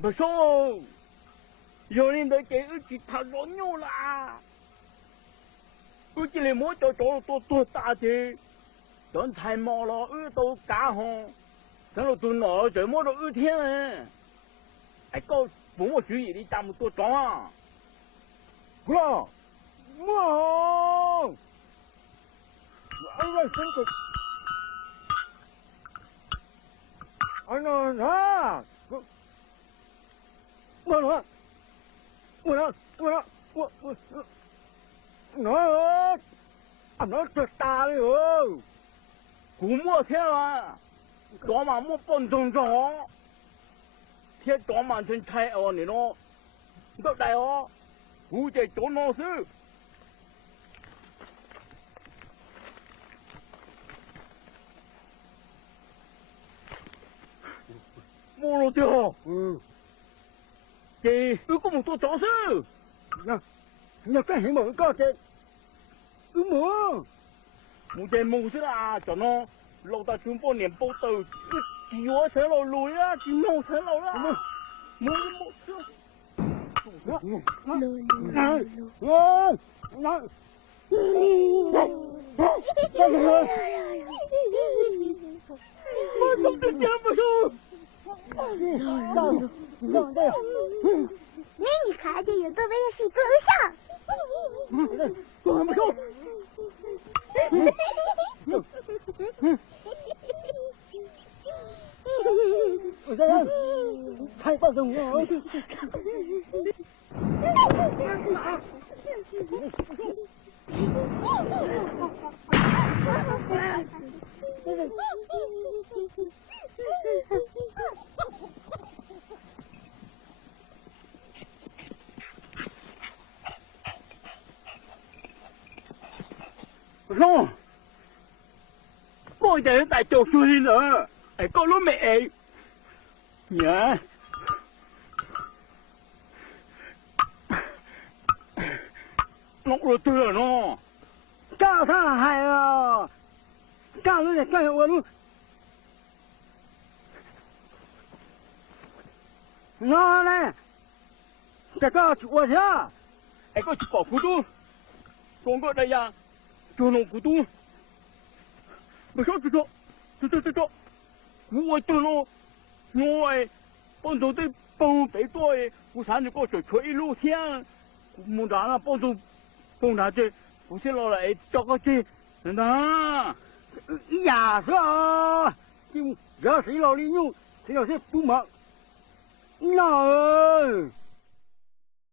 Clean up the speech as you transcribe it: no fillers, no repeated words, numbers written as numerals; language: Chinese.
不说，有人在给儿子他老牛啦。儿子来摸着多大的，当菜毛了耳朵干红，等了蹲了就摸着耳天人。哎，搞不摸注意的咱们多装啊。不了，摸，哎呀，真的。哎呀，我这大了哟，古莫天了，多嘛莫蹦中中，天多嘛真太哦你咯，都来哦，我在做老师。莫了掉，这如果我做早事，那干什么搞这？我在梦是啦，就那老大全部年报到，几我才老路呀，几弄才老啦，我是。我怎么讲不出？你看见有个没有是多少？做不出。太放纵我。không cô giờ tại chỗ suy nữa ai có lúa mẹ nhớ nó rồi tôi nó cao thà hay à cao nữa này cao luôn nó này cái cao chùa thế ai có chụp bỏ phút luôn con có đây à cho nó của tôi mà sao tôi我对了我哎帮助的帮别多哎我上去过去吹路线木达那帮助帮他这不是老来找个这真的呀是啊就要是老李牛只要是不忙那